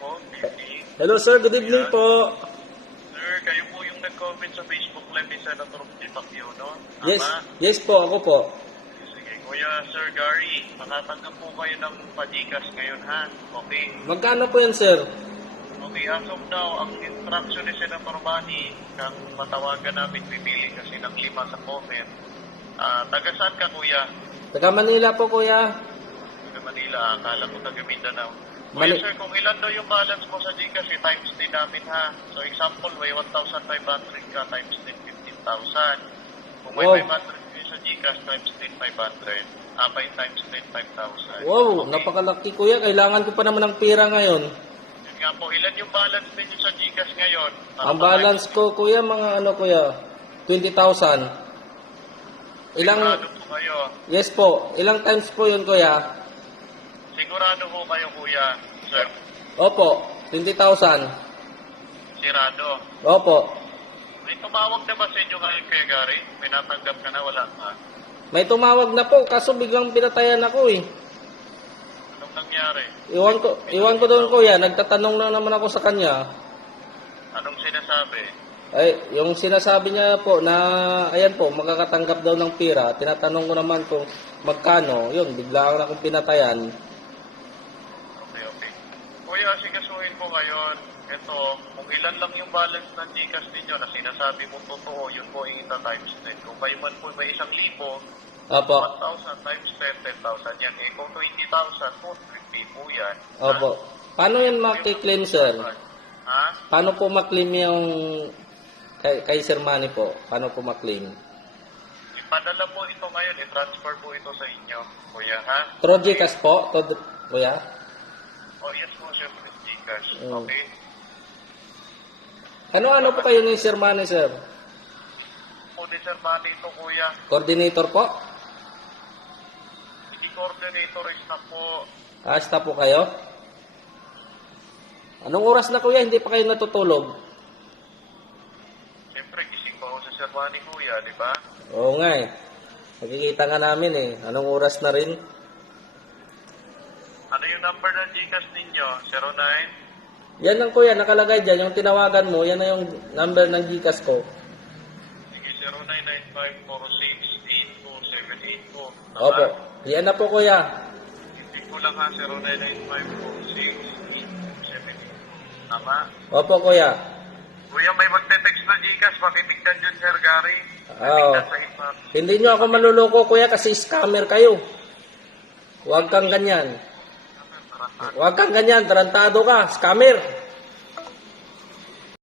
po, good evening. Hello sir, good evening po. Sir, kayo po yung nag-comment sa Facebook Live ni Senator Di Pacquiao, no? Yes, Tama? yes po, ako po. Sige, Kuya Sir Gary, makatanggap po kayo ng padikas ngayon, ha? Okay. Magkano po yan sir? Okay, as of now, ang instruction ni Senator Manny, kung matawagan namin, pipili kasi ng 5 sa comment. Taga saan ka, Kuya? Taga Manila po kuya. Taga Manila, akala ko taga Mindanao. Kuya Sir, kung ilan daw yung balance mo sa Gcash, times din namin, ha? So, example, may 1,500 ka, times din 15,000. Kung may Wow. 500 kayo sa Gcash, times din 500. By times din 5,000. Wow, Okay. napakalaki kuya. Kailangan ko pa naman ng pera ngayon. Yun nga po, ilan yung balance ninyo sa Gcash ngayon? Ang balance ko kuya, mga ano kuya, 20,000. Sigurado po kayo. Yes po, ilang times po yun kuya? Sigurado po kayo, Kuya. Sir, Opo, 20,000. sirado. Opo. May tumawag na ba sa inyo ngayon, Kuya Gary? May natanggap ka na, wala ka? May tumawag na po, kaso biglang pinatayan ako eh. Anong nangyari? Iwan ko doon kuya, nagtatanong na naman ako sa kanya. Anong sinasabi? Ay, yung sinasabi niya po na, ayan po, makakatanggap daw ng pera. Tinatanong ko naman kung magkano. Yun, bigla akong pinatayan. Okay. Kuya, sikasuhin ko ngayon. Ito, kung ilan lang yung balance ng Gcash ninyo na sinasabi mo totoo, yun po yung ita-times 10. Kung kayo man po may 1,000, Opo, 1,000 times 10, 10,000 yan. Eh, kung 20,000, 450 po yan. opo. Paano yan makiklaim, sir? Ha? Paano po maklaim yung kay Sir Manny po? Paano po maklaim? Ipadala po ito ngayon, i-transfer po ito sa inyo, Kuya, ha? Through Gcash po? Kuya? Oh, yes po, syempre, Gcash. Mm. Okay? Ano po kayo ni Sir Manny, sir? Po ni Sir Manny ito, Kuya. Coordinator po? Hindi coordinator is na po. Asta po kayo? Anong oras na kuya? Hindi pa kayo natutulog? Siyempre, gising pa ako sa Sir Manny, Kuya, di ba? Oo nga eh. Nakikita nga namin eh. Anong oras na rin? Ano yung number ng Gcash ninyo? 09? Yan lang kuya, nakalagay dyan. Yung tinawagan mo, yan na yung number ng Gcash ko. Sige, 0995468278. Opo. Yan na po kuya. Hindi ko lang ha, 0995468278. Tama? Opo kuya. Kuya, may magte-text na Gcash. Pakitignan dyan, Sir Gary. Oo. Pakitignan sa iba. Hindi nyo ako maluloko kuya kasi scammer kayo. Huwag kang ganyan. Huwag kang ganyan, tarantado ka, scammer.